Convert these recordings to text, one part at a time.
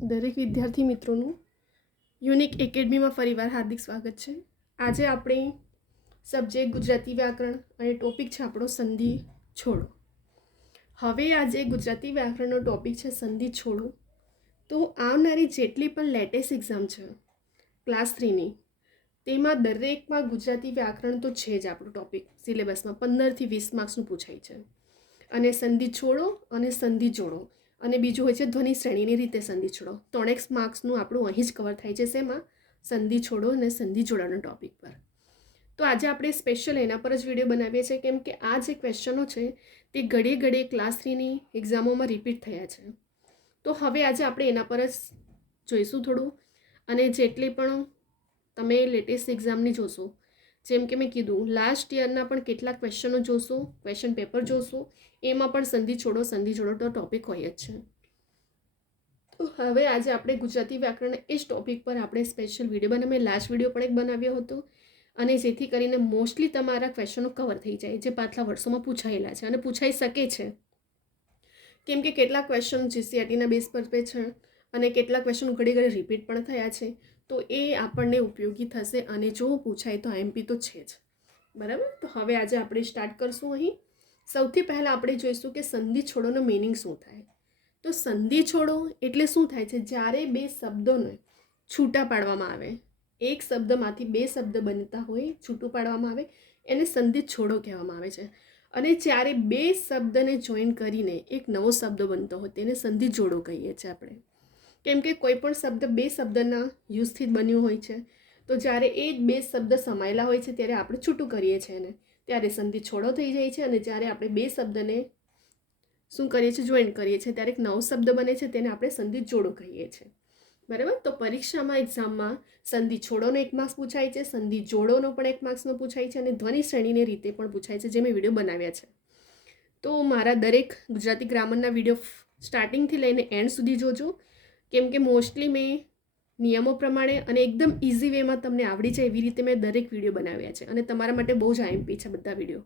દરેક વિદ્યાર્થી મિત્રોનું યુનિક એકેડમીમાં ફરીવાર હાર્દિક સ્વાગત છે. આજે આપણે સબ્જેક્ટ ગુજરાતી વ્યાકરણ અને ટોપિક છે આપણો સંધિ છોડો. હવે આજે ગુજરાતી વ્યાકરણનો ટોપિક છે સંધિ છોડો. તો આવનારી જેટલી પણ લેટેસ્ટ એક્ઝામ છે ક્લાસ 3ની, તેમાં દરેકમાં ગુજરાતી વ્યાકરણ તો છે જ. આપણું ટોપિક સિલેબસમાં 15થી 20 માર્ક્સનું પૂછાય છે. અને સંધિ છોડો અને સંધિ જોડો અને બીજું હોય છે ધ્વનિ શ્રેણીની રીતે સંધિ છોડો. 3x માર્ક્સનું આપણું અહીં જ કવર થાય છે. શેમાં? સંધિ છોડો અને સંધિ જોડાના ટોપિક પર. તો આજે આપણે સ્પેશિયલ એના પર જ વિડીયો બનાવીએ છીએ, કેમ કે આ જે ક્વેશ્ચનો છે તે ઘડીએ ઘડીએ ક્લાસ 3ની એક્ઝામોમાં રિપીટ થયા છે. તો હવે આજે આપણે એના પર જ જોઈશું થોડું. અને જેટલી પણ તમે લેટેસ્ટ એક્ઝામની જોશો, જેમ કે મેં કીધું લાસ્ટ યરના પણ કેટલાક ક્વેશ્ચનો જોશો, ક્વેશ્ચન પેપર જોશો, એમાં પણ સંધિ છોડો સંધિ જોડો તો ટોપિક હોય જ છે. તો હવે આજે આપણે ગુજરાતી વ્યાકરણ એ જ ટોપિક પર આપણે સ્પેશિયલ વિડીયો બનાવીએ. લાસ્ટ વિડીયો પણ એક બનાવ્યો હતો, અને જેથી કરીને મોસ્ટલી તમારા ક્વેશ્ચનો કવર થઈ જાય જે પાછલા વર્ષોમાં પૂછાયેલા છે અને પૂછાઈ શકે છે. કેમ કે કેટલાક ક્વેશ્ચન જીસીઆરટીના બેઝ પર છે અને કેટલાક ક્વેશ્ચન ઘડી ઘડી રિપીટ પણ થયા છે. તો એ આપણને ઉપયોગી થશે અને જો પૂછાય તો આઈએમપી તો છે જ. બરાબર. તો હવે આજે આપણે સ્ટાર્ટ કરશું. અહીં સૌથી પહેલાં આપણે જોઈશું કે સંધિ છોડોનો મિનિંગ શું થાય. તો સંધિ છોડો એટલે શું થાય છે? જ્યારે બે શબ્દોને છૂટા પાડવામાં આવે, એક શબ્દમાંથી બે શબ્દ બનતા હોય, છૂટું પાડવામાં આવે, એને સંધિ છોડો કહેવામાં આવે છે. અને જ્યારે બે શબ્દને જોઈન કરીને એક નવો શબ્દ બનતો હોય તેને સંધિ જોડો કહીએ છીએ આપણે. કેમ કે કોઈ પણ શબ્દ બે શબ્દના યુઝથી જ બન્યું હોય છે. તો જ્યારે એ બે શબ્દ સમાયેલા હોય છે ત્યારે આપણે છૂટું કરીએ છીએ એને, ત્યારે સંધિ છોડો થઈ જાય છે. અને જ્યારે આપણે બે શબ્દને શું કરીએ છીએ? જોઈન કરીએ છીએ, ત્યારે એક નવો શબ્દ બને છે, તેને આપણે સંધિ જોડો કહીએ છીએ. બરાબર. તો પરીક્ષામાં એક્ઝામમાં સંધિ છોડોનો 1 માર્ક્સ પૂછાય છે, સંધિ જોડોનો પણ 1 માર્ક્સનો પૂછાય છે, અને ધ્વનિ શ્રેણીની રીતે પણ પૂછાય છે, જે મેં વિડીયો બનાવ્યા છે. તો મારા દરેક ગુજરાતી ગ્રામરના વિડીયો સ્ટાર્ટિંગથી લઈને એન્ડ સુધી જોજો, કેમ કે મોસ્ટલી મેં નિયમો પ્રમાણે અને એકદમ ઇઝી વેમાં તમને આવડી જાય એવી રીતે મેં દરેક વિડીયો બનાવ્યા છે. અને તમારા માટે બહુ જ આઈએમપી છે બધા વિડીયો,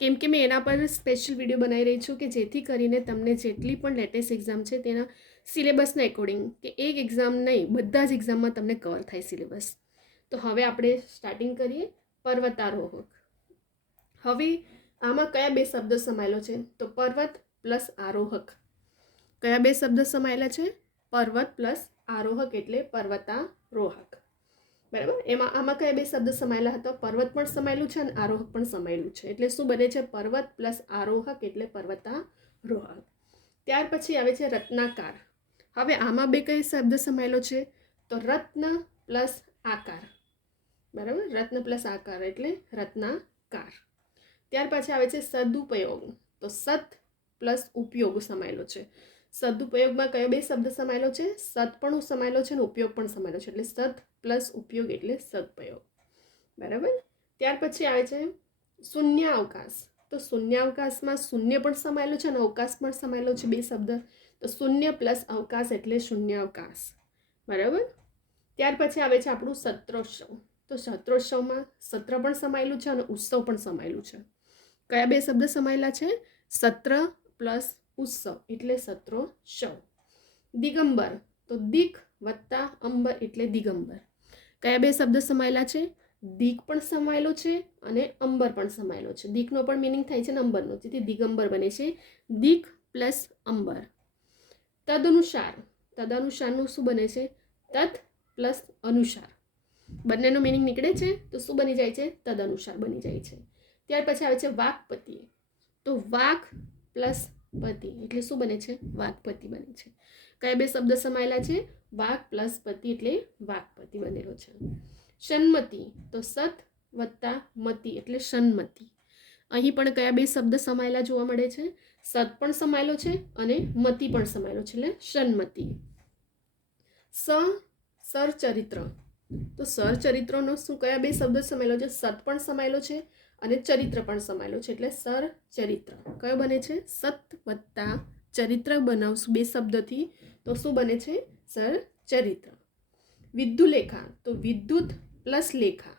કેમ કે મેં એના પર સ્પેશિયલ વિડીયો બનાવી રહી છું કે જેથી કરીને તમને જેટલી પણ લેટેસ્ટ એક્ઝામ છે તેના સિલેબસના એકોર્ડિંગ, કે એક એક્ઝામ નહીં બધા જ એક્ઝામમાં તમને કવર થાય સિલેબસ. તો હવે આપણે સ્ટાર્ટિંગ કરીએ. પર્વતારોહક. હવે આમાં કયા બે શબ્દ સમાયેલો છે? તો પર્વત પ્લસ આરોહક. કયા બે શબ્દ સમાયેલા છે? પર્વત પ્લસ આરોહક એટલે પર્વતારોહક. બરાબર. આમાં કયા બે શબ્દ સમાયેલા હતા? પર્વત પણ સમાયેલું છે અને આરોહક પણ સમાયેલું છે. એટલે શું બને છે? પર્વત પ્લસ આરોહક એટલે પર્વતારોહક. ત્યાર પછી આવે છે રત્નાકાર. હવે આમાં બે કઈ શબ્દ સમાયેલો છે? તો રત્ન પ્લસ આકાર. બરાબર. રત્ન પ્લસ આકાર એટલે રત્નાકાર. ત્યાર પછી આવે છે સદુપયોગ. તો સત પ્લસ ઉપયોગ સમાયેલો છે. સદુપયોગમાં કયો બે શબ્દ સમાયેલો છે? સત પણ સમાયેલો છે અને ઉપયોગ પણ સમાયેલો છે, એટલે સત પ્લસ ઉપયોગ એટલે સદપયોગ. બરાબર. ત્યાર પછી આવે છે શૂન્યાવકાશ. તો શૂન્યાવકાશમાં શૂન્ય પણ સમાયેલું છે અને અવકાશ પણ સમાયેલો છે, બે શબ્દ. તો શૂન્ય પ્લસ અવકાશ એટલે શૂન્યાવકાશ. બરાબર. ત્યાર પછી આવે છે આપણું સત્રોત્સવ. તો સત્રોત્સવમાં સત્ર પણ સમાયેલું છે અને ઉત્સવ પણ સમાયેલું છે. કયા બે શબ્દ સમાયેલા છે? સત્ર પ્લસ ઉત્સવ એટલે સત્રોત્સવ. દિગંબર. તો દિક વત્તા અંબર એટલે દિગંબર. કયા બે શબ્દ સમાયેલા છે? દિક પણ સમાયેલો છે અને અંબર પણ સમાયેલો છે. દિકનો પણ મિનિંગ થાય છે ને અંબરનો, તેથી દિગંબર બને છે. દિક પ્લસ અંબર. તદનુસાર. તદનુસારનું શું બને છે? તદ પ્લસ અનુસાર. બંનેનો મિનિંગ નીકળે છે તો શું બની જાય છે? તદનુસાર બની જાય છે. ત્યાર પછી આવે છે વાકપતિ. તો વાક પ્લસ પતિ એટલે શું બને છે? વાકપતિ બને છે. કયા બે શબ્દ સમાયેલા છે? વાક પ્લસ પતિ એટલે વાકપતિ બનેલો છે. સન્મતિ. તો સત વત્તા મતિ એટલે સન્મતિ. અહીં પણ કયા બે શબ્દ સમાયેલા જોવા મળે છે? સત પણ સમાયેલો છે અને મતિ પણ સમાયેલો છે, એટલે સન્મતિ. સરચરિત્ર. તો સરચરિત્રનો શું કયા બે શબ્દ સમાયેલો છે? સત પણ સમાયેલો છે અને ચરિત્ર પણ સમાયેલો છે, એટલે સરચરિત્ર. કયો બને છે? સત વત્તા ચરિત્ર બનાવશું બે શબ્દથી તો શું બને છે? સરચરિત્ર. વિદ્યુલેખા. તો વિદ્યુત પ્લસ લેખા.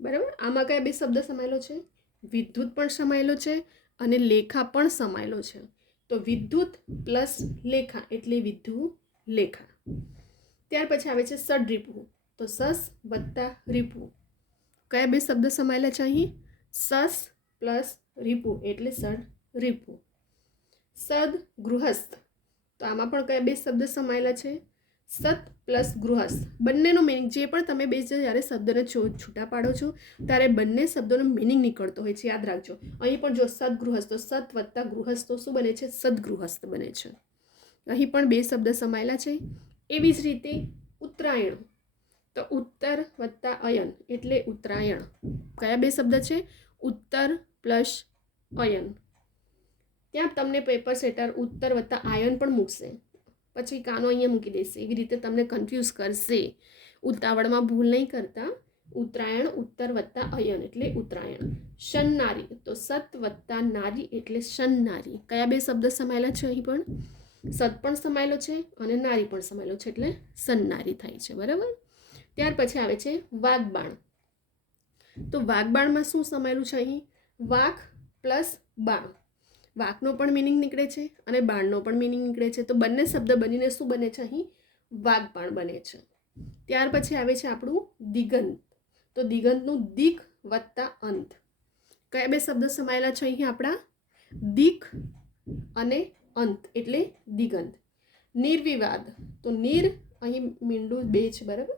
બરાબર. આમાં કયા બે શબ્દ સમાયેલો છે? વિદ્યુત પણ સમાયેલો છે અને લેખા પણ સમાયેલો છે. તો વિદ્યુત પ્લસ લેખા એટલે વિદ્યુલેખા. લેખા. ત્યાર પછી આવે છે સડરીપુ. તો સસ વત્તા રીપુ. કયા બે શબ્દ સમાયેલા છે અહીં? સસ પ્લસ રીપુ એટલે સડ રીપુ. સદ ગૃહસ્થ. તો આમાં પણ કયા બે શબ્દ સમાયેલા છે? સત પ્લસ ગૃહસ્થ. બંનેનો મિનિંગ, જે પણ તમે બે જ્યારે શબ્દને છૂટા પાડો છો ત્યારે બંને શબ્દોનો મિનિંગ નીકળતો હોય છે, યાદ રાખજો. અહીં પણ જો સદગૃહસ્થ, તો સત વત્તા ગૃહસ્થ તો શું બને છે? સદગૃહસ્થ બને છે. અહીં પણ બે શબ્દ સમાયેલા છે. એવી જ રીતે ઉત્તરાયણ. તો ઉત્તર વત્તા અયન એટલે ઉત્તરાયણ. કયા બે શબ્દ છે? ઉત્તર પ્લસ અયન. ત્યાં તમને પેપર સેટર ઉત્તર વત્તા આયન પણ મૂકશે, પછી કાનો અહીંયા મૂકી દેશે. એવી રીતે તમને કન્ફ્યુઝ કરશે. ઉતાવળમાં ભૂલ નહીં કરતા. ઉત્તરાયણ ઉત્તર વત્તા અયન એટલે ઉત્તરાયણ. શનનારી. તો સત વત્તા નારી એટલે શનનારી. કયા બે શબ્દ સમાયેલા છે? અહીં પણ સત પણ સમાયેલો છે અને નારી પણ સમાયેલો છે એટલે સન્નારી થાય છે. બરાબર. ત્યાર પછી આવે છે વાઘબાણ. તો વાઘબાણમાં શું સમાયેલું છે? અહીં વાઘ પ્લસ બાણ. વાઘનો પણ મિનિંગ નીકળે છે અને બાણનો પણ મિનિંગ નીકળે છે. તો બંને શબ્દ બનીને શું બને છે? અહીં વાઘબાણ બને છે. ત્યાર પછી આવે છે આપણું દિગંત. તો દિગંતનું દિક વત્તા અંત. કયા બે શબ્દ સમાયેલા છે અહીં આપણા? દિક અને અંત એટલે દિગંત. નિર્વિવાદ. તો નિર અહીં મીંડું બે છે, બરાબર.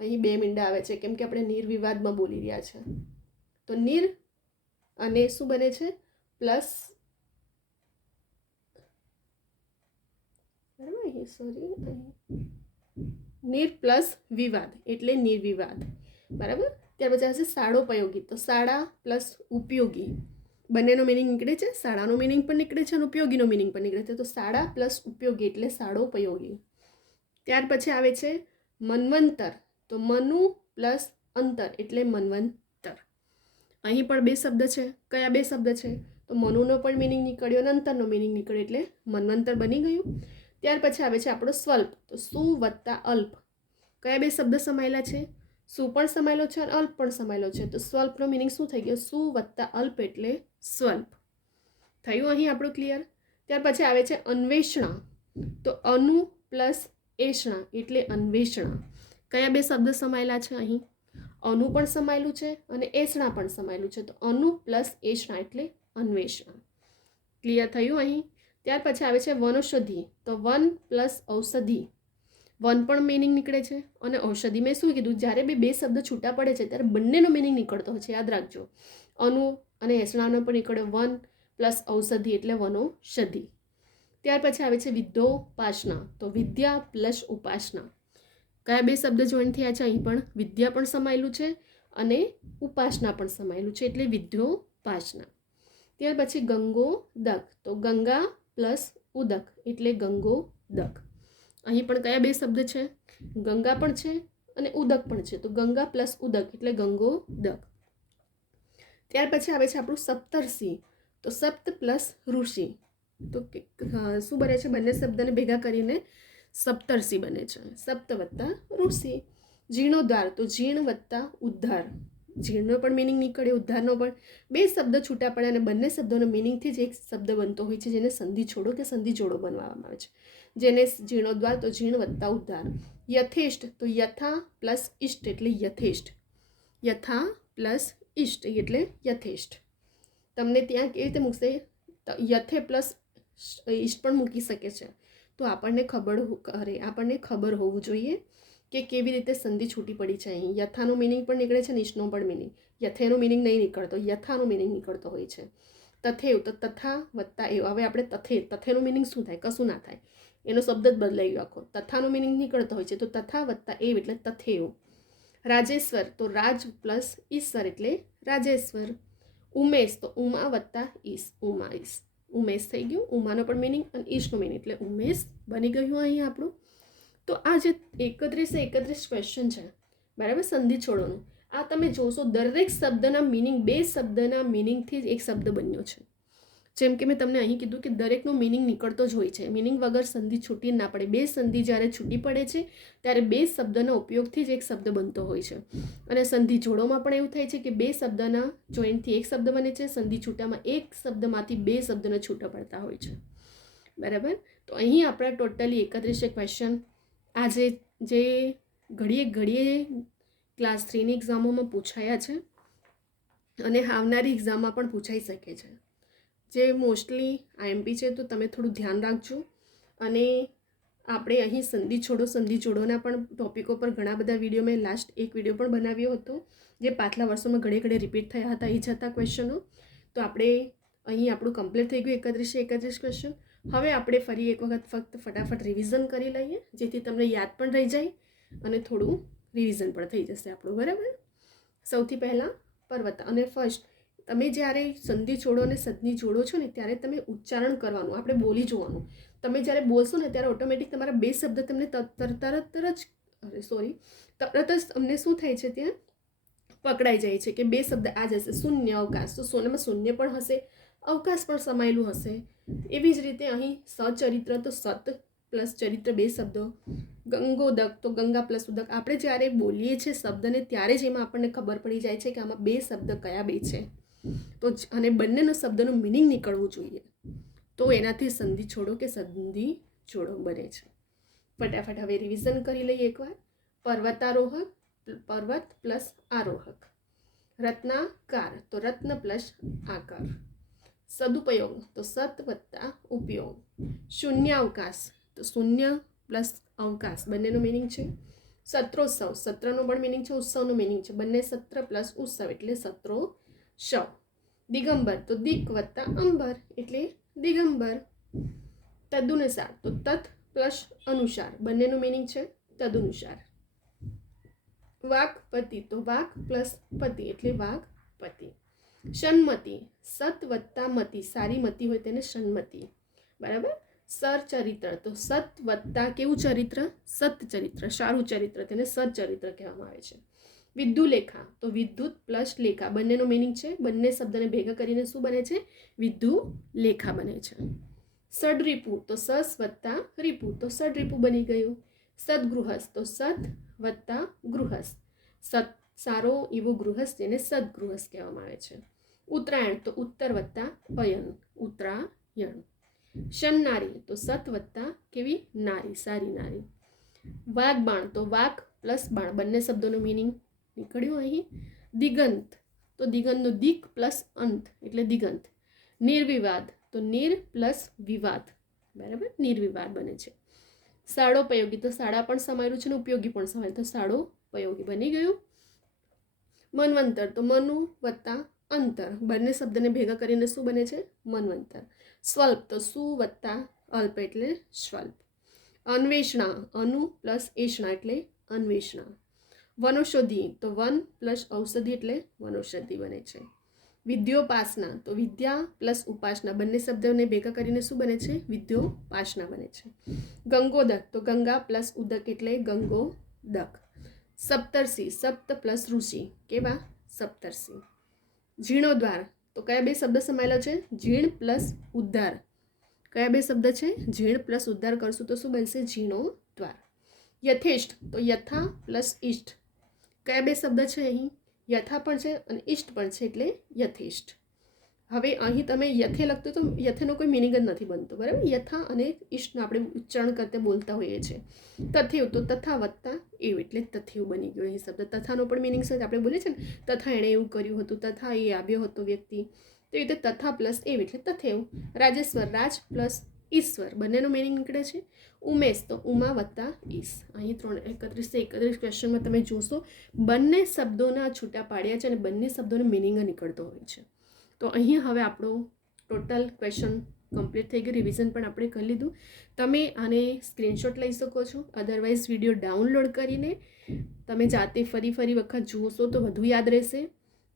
અહીં બે મીંડા આવે છે કેમ કે આપણે નિર્વિવાદમાં બોલી રહ્યા છે. તો નિર અને શું બને છે? પ્લસ, નિર પ્લસ વિવાદ એટલે નિર્વિવાદ. બરાબર. ત્યાર પછી આવશે શાળોપયોગી. તો શાળા પ્લસ ઉપયોગી. બંનેનો મિનિંગ નીકળે છે. શાળાનો મિનિંગ પણ નીકળે છે અને ઉપયોગીનો મિનિંગ પણ નીકળે છે. તો શાળા પ્લસ ઉપયોગી એટલે શાળોપયોગી. ત્યાર પછી આવે છે મન્વંતર. તો મનુ પ્લસ અંતર એટલે મન્વંતર. અહીં પણ બે શબ્દ છે. કયા બે શબ્દ છે? તો મનુનો પણ મિનિંગ નીકળ્યો અને અંતરનો મિનિંગ નીકળ્યો એટલે મન્વંતર બની ગયું. ત્યાર પછી આવે છે આપણો સ્વલ્પ. તો સુ વત્તા અલ્પ. કયા બે શબ્દ સમાયેલા છે? સુ પણ સમાયેલો છે અને અલ્પ પણ સમાયેલો છે. તો સ્વલ્પનો મિનિંગ શું થઈ ગયો? સુ વત્તા અલ્પ એટલે સ્વલ્પ. થયું અહીં આપણું ક્લિયર? ત્યાર પછી આવે છે અન્વેષણા. તો અનુ પ્લસ એષણા એટલે અન્વેષણા. કયા બે શબ્દ સમાયેલા છે અહીં? અનુ પણ સમાયેલું છે અને એષણા પણ સમાયેલું છે. તો અનુ પ્લસ એષણા એટલે અન્વેષણા. ક્લિયર થયું અહીં? ત્યાર પછી આવે છે વનૌષધિ. તો વન પ્લસ ઔષધિ. વન પણ મિનિંગ નીકળે છે અને ઔષધિ મેં શું કીધું? જ્યારે બે શબ્દ છૂટા પડે છે ત્યારે બંનેનો મિનિંગ નીકળતો હોય છે, યાદ રાખજો. અનુ અને એષણાનો પણ નીકળ્યો વન પ્લસ ઔષધિ એટલે વનૌષધિ. ત્યાર પછી આવે છે વિદ્યોપાસના. તો વિદ્યા પ્લસ ઉપાસના. કયા બે શબ્દ જોઈન થયા છે? અહીં પણ વિદ્યા પણ સમાયેલું છે અને ઉપાસના પણ સમાયેલું છે એટલે વિદ્યોપાસના. ત્યાર પછી ગંગોદક. તો ગંગા પ્લસ ઉદક એટલે ગંગોદક. અહીં પણ કયા બે શબ્દ છે? ગંગા પણ છે અને ઉદક પણ છે. તો ગંગા પ્લસ ઉદક એટલે ગંગોદક. ત્યાર પછી આવે છે આપણું સપ્તર્ષિ. તો સપ્ત પ્લસ ઋષિ. તો શું બને છે? બંને શબ્દને ભેગા કરીને સપ્તર્ષિ બને છે. સપ્ત વત્તા ઋષિ. જીર્ણોદ્ધાર. તો જીર્ણ વત્તા ઉદ્ધાર. જીર્ણનો પણ મિનિંગ નીકળ્યો, ઉદ્ધારનો પણ. બે શબ્દ છૂટા પડ્યા અને બંને શબ્દોનો મિનિંગથી જ એક શબ્દ બનતો હોય છે જેને સંધિ છોડો કે સંધિ જોડો બનાવવામાં આવે છે, જેને જીર્ણોદ્ધાર. તો જીર્ણ વત્તા ઉદ્ધાર. યથેષ્ટ. તો યથા પ્લસ ઇષ્ટ એટલે યથેષ્ટ. યથા પ્લસ ઇષ્ટ એટલે યથેષ્ટ. તમને ત્યાં કેવી રીતે મૂકશે? યથે પ્લસ ઇષ્ટ પણ મૂકી શકે છે. તો આપણને ખબર હોવું જોઈએ કે કેવી રીતે સંધિ છૂટી પડી છે. અહીં યથાનો મિનિંગ પણ નીકળે છે અને ઇષ્ટનો પણ મિનિંગ. યથેનો મિનિંગ નહીં નીકળતો, યથાનો મિનિંગ નીકળતો હોય છે. તથેવ. તો તથા વત્તા એવ. હવે આપણે તથેનું મિનિંગ શું થાય? કશું ના થાય, એનો શબ્દ જ બદલાઈ ગયો આખો. તથાનો મિનિંગ નીકળતો હોય છે. તો તથા વત્તા એવ એટલે તથેવ. રાજેશ્વર. તો રાજ પ્લસ ઈશ્વર એટલે રાજેશ્વર. ઉમેશ. તો ઉમા વત્તા ઈશ ઉમાઈશ. ઉમેશ થઈ ગયું. ઉમાનો પણ મિનિંગ અને ઈશનો મિનિંગ એટલે ઉમેશ બની ગયું અહીં આપણું. તો આ જે 31 ક્વેશ્ચન છે, બરાબર, સંધિ છોડોનું, આ તમે જોશો દરેક શબ્દના મિનિંગ, બે શબ્દના મિનિંગથી જ એક શબ્દ બન્યો છે. જેમ કે મેં તમને અહીં કીધું કે દરેકનો મિનિંગ નીકળતો જ હોય છે. મિનિંગ વગર સંધિ છૂટી ના પડે. બે સંધિ જ્યારે છૂટી પડે છે ત્યારે બે શબ્દના ઉપયોગથી જ એક શબ્દ બનતો હોય છે. અને સંધિ જોડોમાં પણ એવું થાય છે કે બે શબ્દના જોઈન્ટથી એક શબ્દ બને છે. સંધિ છૂટામાં એક શબ્દમાંથી બે શબ્દના છૂટા પડતા હોય છે. બરાબર. તો અહીં આપણા ટોટલી 31 ક્વેશ્ચન આજે જે ઘડીએ ઘડીએ ક્લાસ 3ની એક્ઝામોમાં પૂછાયા છે અને આવનારી એક્ઝામમાં પણ પૂછાઈ શકે છે, જે મોસ્ટલી આઈએમપી છે. તો તમે થોડું ધ્યાન રાખજો. અને આપણે અહીં સંધિ છોડોના પણ ટોપિકો પર ઘણા બધા વિડીયો, મેં લાસ્ટ એક વિડીયો પણ બનાવ્યો હતો, જે પાછલા વર્ષોમાં ઘડે રિપીટ થયા હતા. એ જ હતા ક્વેશ્ચનો. તો આપણે અહીં આપણું કમ્પ્લીટ થઈ ગયું 31 ક્વેશ્ચન. હવે આપણે ફરી એક વખત ફટાફટ રિવિઝન કરી લઈએ, જેથી તમને યાદ પણ રહી જાય અને થોડું રિવિઝન પણ થઈ જશે આપણું. બરાબર. સૌથી પહેલાં પર્વતા. અને ફર્સ્ટ તમે જ્યારે સંધિ છોડો અને સંધિ જોડો છો ને, ત્યારે તમે ઉચ્ચારણ કરવાનું, આપણે બોલી જોવાનું. તમે જ્યારે બોલશો ને ત્યારે ઓટોમેટિક તમારા બે શબ્દ તમને તરત જ તમને શું થાય છે, ત્યાં પકડાઈ જાય છે કે બે શબ્દ આ જશે. શૂન્ય અવકાશ, તો સોનામાં શૂન્ય પણ હશે, અવકાશ પણ સમાયેલું હશે. એવી જ રીતે અહીં સચરિત્ર, તો સત પ્લસ ચરિત્ર બે શબ્દો. ગંગોદક, તો ગંગા પ્લસ ઉદક. આપણે જ્યારે બોલીએ છીએ શબ્દને ત્યારે જ એમાં આપણને ખબર પડી જાય છે કે આમાં બે શબ્દ કયા બે છે. તો અને બંનેનો શબ્દનું મિનિંગ નીકળવું જોઈએ, તો એનાથી સંધિ છોડો કે સંધિ જોડો બને છે. ફટાફટ હવે રિવિઝન કરી લઈએ એકવાર. પર્વતારોહક, પર્વત પ્લસ આરોહક. રત્નાકાર, તો રત્ન પ્લસ આકાર. સદુપયોગ, તો સત વત્તા ઉપયોગ. શૂન્યાવકાશ, તો શૂન્ય પ્લસ અવકાશ, બંનેનો મિનિંગ છે. સત્રોત્સવ, સત્રનો પણ મિનિંગ છે, ઉત્સવનો મિનિંગ છે. બંને સત્ર પ્લસ ઉત્સવ એટલે સત્રોત્સવ. દિગંબર, તો દિક વત્તા અંબર એટલે દિગંબર. તદુનુસાર, તો તત પ્લસ અનુસાર, બંનેનું મિનિંગ છે તદુનુસાર. વાકપતિ, તો વાક પ્લસ પતિ એટલે વાકપતિ. સન્મતિ, સત વત્તા મતિ, સારી મતિ હોય તેને સન્મતિ. બરાબર. સરચરિત્ર, તો સત વત્તા કેવું ચરિત્ર? સત્ચરિત્ર, સારું ચરિત્ર, તેને સચ્ચરિત્ર કહેવામાં આવે છે. વિદ્યુલેખા, તો વિદ્યુત પ્લસ લેખા, બંનેનો મિનિંગ છે. બંને શબ્દને ભેગા કરીને શું બને છે? વિદ્યુલેખા બને છે. સડરીપુ, તો સસ વત્તા રીપુ, તો સડરીપુ બની ગયું. સદગૃહસ્થ, તો સત વત્તા ગૃહસ્થ, સારો એવો ગૃહસ્થ, જેને સદગૃહસ્થ કહેવામાં આવે છે. ઉત્તરાયણ, તો ઉત્તર વત્તા અયન, ઉત્તરાયણ. શનનારી, તો સત વત્તા કેવી? નારી, સારી નારી. વાઘબાણ, તો વાઘ પ્લસ બાણ, બંને શબ્દોનું મિનિંગ નીકળ્યું અહીં. દિગંત, તો દિગંતનો દિક પ્લસ અંત એટલે દિગંત. નિર્વિવાદ, તો નિર પ્લસ વિવાદ, બરાબર, નિર્વિવાદ બને છે. શાળોપયોગી, તો શાળા પણ સમાયેલું છે ને ઉપયોગી પણ સમાયેલું, તો શાળોપયોગી બની ગયું. મનવંતર, તો મનુ વત્તા અંતર, બંને શબ્દને ભેગા કરીને શું બને છે? મનવંતર. સ્વલ્પ, તો સુ વત્તા અલ્પ એટલે સ્વલ્પ. અન્વેષણા, અનુ પ્લસ એષણા એટલે અન્વેષણા. વનૌષધિ, તો વન પ્લસ ઔષધિ એટલે વનૌષધિ બને છે. વિદ્યોપાસના, તો વિદ્યા પ્લસ ઉપાસના, બંને શબ્દોને ભેગા કરીને શું બને છે? વિદ્યોપાસના બને છે. ગંગોદક, તો ગંગા પ્લસ ઉદક એટલે ગંગોદક. સપ્તર્ષિ, સપ્ત પ્લસ ઋષિ, કેવા? સપ્તર્ષિ. જીર્ણોદ્વાર, તો કયા બે શબ્દ સમાયેલા છે? જીર્ણ પ્લસ ઉદ્ધાર. કયા બે શબ્દ છે? જીર્ણ પ્લસ ઉદ્ધાર કરશું તો શું બનશે? જીર્ણોદ્વાર. યથેષ્ટ, તો યથા પ્લસ ઇષ્ટ, કયા બે શબ્દ છે અહીં? યથા પણ છે અને ઇષ્ટ પણ છે એટલે યથેષ્ટ. હવે અહીં તમે યથે લખતું તો યથેનો કોઈ મિનિંગ જ નથી બનતો, બરાબર. યથા અને ઇષ્ટનું આપણે ઉચ્ચારણ કરતે બોલતા હોઈએ છીએ. તથેવ, તો તથા વત્તા એવ એટલે તથેવ બની ગયો અહીં શબ્દ. તથાનો પણ મિનિંગ છે, આપણે બોલીએ છીએ ને, તથા એણે એવું કર્યું હતું, તથા એ આવ્યો હતો વ્યક્તિ, તો એ રીતે તથા પ્લસ એવ એટલે તથેવ. રાજેશ્વર, રાજ પ્લસ ઈશ્વર, બંનેનો મિનિંગ નીકળે છે. ઉમેશ, તો ઉમા વત્તા ઈશ. અહીં 31 ક્વેશ્ચનમાં તમે જોશો બંને શબ્દોના છૂટા પાડ્યા છે અને બંને શબ્દોનો મિનિંગ નીકળતો હોય છે. તો અહીં હવે આપણું ટોટલ ક્વેશ્ચન કમ્પ્લીટ થઈ ગયું. રિવિઝન પણ આપણે કરી લીધું. તમે આને સ્ક્રીનશોટ લઈ શકો છો, અધરવાઇઝ વિડીયો ડાઉનલોડ કરીને તમે જાતે ફરી વખત જોશો તો વધુ યાદ રહેશે.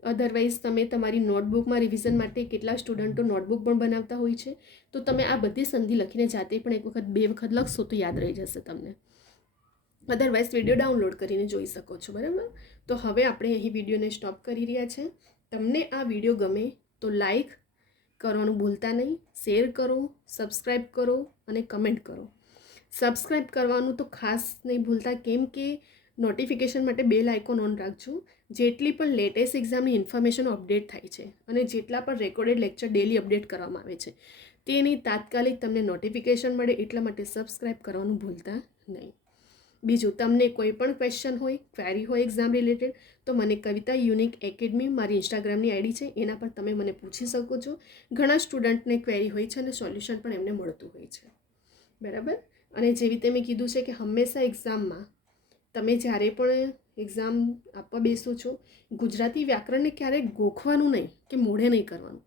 અધરવાઇઝ તમે તમારી નોટબુકમાં રિવિઝન માટે કેટલા સ્ટુડન્ટો નોટબુક પણ બનાવતા હોય છે, તો તમે આ બધી સંધિ લખીને જાતે પણ એક વખત બે વખત લખશો તો યાદ રહી જશે તમને. અધરવાઇઝ વિડીયો ડાઉનલોડ કરીને જોઈ શકો છો, બરાબર. તો હવે આપણે અહીં વિડીયોને સ્ટોપ કરી રહ્યા છે. તમને આ વિડીયો ગમે તો લાઈક કરવાનું ભૂલતા નહીં, શેર કરો, સબસ્ક્રાઈબ કરો અને કમેન્ટ કરો. સબસ્ક્રાઈબ કરવાનું તો ખાસ નહીં ભૂલતા, કેમ કે નોટિફિકેશન માટે બેલ આઇકોન ઓન રાખજો. જેટલી પણ લેટેસ્ટ એક્ઝામની ઇન્ફોર્મેશન અપડેટ થાય છે અને જેટલા પણ રેકોર્ડેડ લેક્ચર ડેલી અપડેટ કરવામાં આવે છે તેની તાત્કાલિક તમને નોટિફિકેશન મળે, એટલા માટે સબસ્ક્રાઈબ કરવાનું ભૂલતા નહીં. બીજું, તમને કોઈ પણ ક્વેશ્ચન હોય, ક્વેરી હોય એક્ઝામ રિલેટેડ, તો મને કવિતા યુનિક એકેડમી મારી ઇન્સ્ટાગ્રામની આઈડી છે, એના પર તમે મને પૂછી શકો છો. ઘણા સ્ટુડન્ટને ક્વેરી હોય છે અને સોલ્યુશન પણ એમને મળતું હોય છે. બરાબર. અને જેવી રીતે મેં કીધું છે કે હંમેશા એક્ઝામમાં તમે જ્યારે પણ એક્ઝામ આપવા બેસો છો, ગુજરાતી વ્યાકરણને ક્યારેય ગોખવાનું નહીં કે મોઢે નહીં કરવાનું.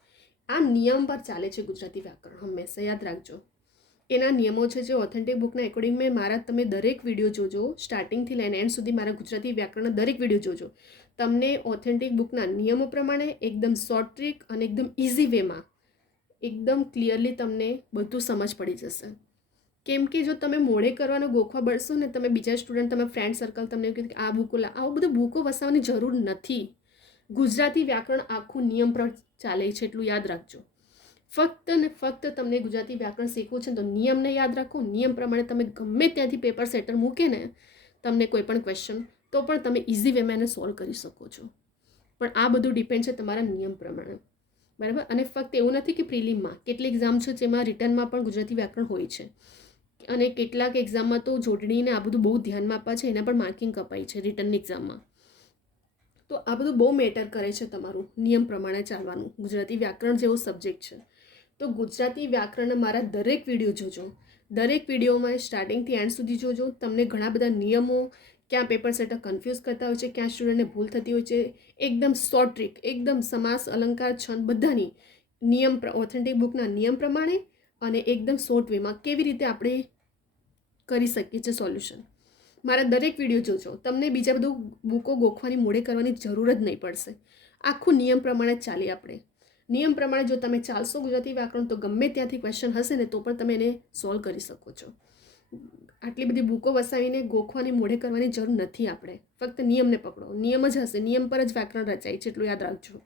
આ નિયમ પર ચાલે છે ગુજરાતી વ્યાકરણ, હંમેશા યાદ રાખજો. એના નિયમો છે જે ઓથેન્ટિક બુકના એકોર્ડિંગ મેં મારા તમે દરેક વિડીયો જોજો, સ્ટાર્ટિંગથી લઈને એન્ડ સુધી મારા ગુજરાતી વ્યાકરણના દરેક વિડીયો જોજો. તમને ઓથેન્ટિક બુકના નિયમો પ્રમાણે એકદમ શોર્ટ ટ્રીક અને એકદમ ઇઝી વેમાં એકદમ ક્લિયરલી તમને બધું સમજ પડી જશે. કેમ કે જો તમે મોડે કરવાનો ગોખવા બળશો ને, તમે બીજા સ્ટુડન્ટ, તમે ફ્રેન્ડ સર્કલ તમને કીધું કે આ બુકો આવું બધું બુકો વસાવવાની જરૂર નથી. ગુજરાતી વ્યાકરણ આખું નિયમ પર ચાલે છે, એટલું યાદ રાખજો. ફક્ત ને ફક્ત તમને ગુજરાતી વ્યાકરણ શીખવું છે તો નિયમને યાદ રાખો. નિયમ પ્રમાણે તમે ગમે ત્યાંથી પેપર સેટર મૂકે ને તમને કોઈ પણ ક્વેશ્ચન, તો પણ તમે ઇઝી વેમાં એને સોલ્વ કરી શકો છો. પણ આ બધું ડિપેન્ડ છે તમારા નિયમ પ્રમાણે. બરાબર. અને ફક્ત એવું નથી કે પ્રિલિમમાં, કેટલી એક્ઝામ છે જેમાં રિટર્નમાં પણ ગુજરાતી વ્યાકરણ હોય છે, અને કેટલાક એક્ઝામમાં તો જોડણીને આ બધું બહુ ધ્યાનમાં આપવા છે, એના પણ માર્કિંગ કપાય છે રિટર્નની એક્ઝામમાં. તો આ બધું બહુ મેટર કરે છે તમારું નિયમ પ્રમાણે ચાલવાનું. ગુજરાતી વ્યાકરણ જેવો સબ્જેક્ટ છે તો ગુજરાતી વ્યાકરણના મારા દરેક વિડીયો જોજો. દરેક વિડીયોમાં સ્ટાર્ટિંગથી એન્ડ સુધી જોજો. તમને ઘણા બધા નિયમો, ક્યાં પેપર સેટર કન્ફ્યુઝ કરતા હોય છે, ક્યાં સ્ટુડન્ટને ભૂલ થતી હોય છે, એકદમ શોર્ટ ટ્રીક, એકદમ સમાસ, અલંકાર, છંદ બધાની નિયમ, ઓથેન્ટિક બુકના નિયમ પ્રમાણે અને એકદમ શોર્ટ વેમાં કેવી રીતે આપણે કરી શકીએ છીએ સોલ્યુશન. મારા દરેક વિડીયો જોજો. તમને બીજા બધું બુકો ગોખવાની, મોડે કરવાની જરૂર જ નહીં પડશે. આખું નિયમ પ્રમાણે જ ચાલીએ આપણે. નિયમ પ્રમાણે જો તમે ચાલશો ગુજરાતી વ્યાકરણ, તો ગમે ત્યાંથી ક્વેશ્ચન હશે ને તો પણ તમે એને સોલ્વ કરી શકો છો. આટલી બધી બુકો વસાવીને ગોખવાની, મોઢે કરવાની જરૂર નથી. આપણે ફક્ત નિયમને પકડો, નિયમ જ હશે, નિયમ પર જ વ્યાકરણ રચાય છે, એટલું યાદ રાખજો.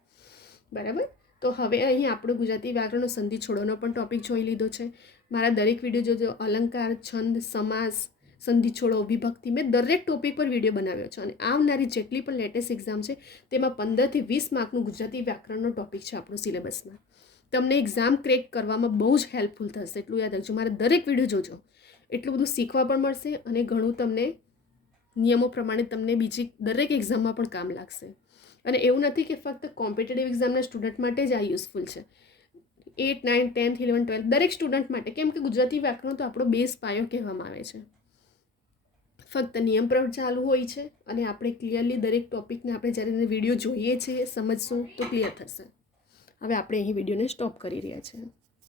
બરાબર. તો હવે અહીં આપણો ગુજરાતી વ્યાકરણનો સંધિ છોડોનો પણ ટોપિક જોઈ લીધો છે. મારા દરેક વિડીયો જોજો. અલંકાર, છંદ, સમાસ, સંધિ છોડો, વિભક્તિ, મેં દરેક ટોપિક પર વિડીયો બનાવ્યો છે. અને આવનારી જેટલી પણ લેટેસ્ટ એક્ઝામ છે તેમાં 15 થી 20 માર્કનું ગુજરાતી વ્યાકરણનો ટોપિક છે આપણો સિલેબસમાં. તમને એક્ઝામ ક્રેક કરવામાં બહુ જ હેલ્પફુલ થશે, એટલું યાદ રાખજો. મારા દરેક વિડીયો જોજો, એટલું બધું શીખવા પણ મળશે અને ઘણું તમને નિયમો પ્રમાણે તમને બીજી દરેક એક્ઝામમાં પણ કામ લાગશે. અને એવું નથી કે ફક્ત કોમ્પિટિટિવ એક્ઝામના સ્ટુડન્ટ માટે જ આ યુઝફુલ છે. 8, 9, 10, 11, 12 દરેક સ્ટુડન્ટ માટે. કેમ કે ગુજરાતી વ્યાકરણ તો આપણો બેઝ પાયો કહેવામાં આવે છે. ફક્ત નિયમ પર ચાલુ હોય છે અને આપણે ક્લિયરલી દરેક ટોપિકને આપણે જ્યારે વિડીયો જોઈએ છીએ, સમજશું તો ક્લિયર થશે. હવે આપણે અહીં વિડીયોને સ્ટોપ કરી રહ્યા છીએ.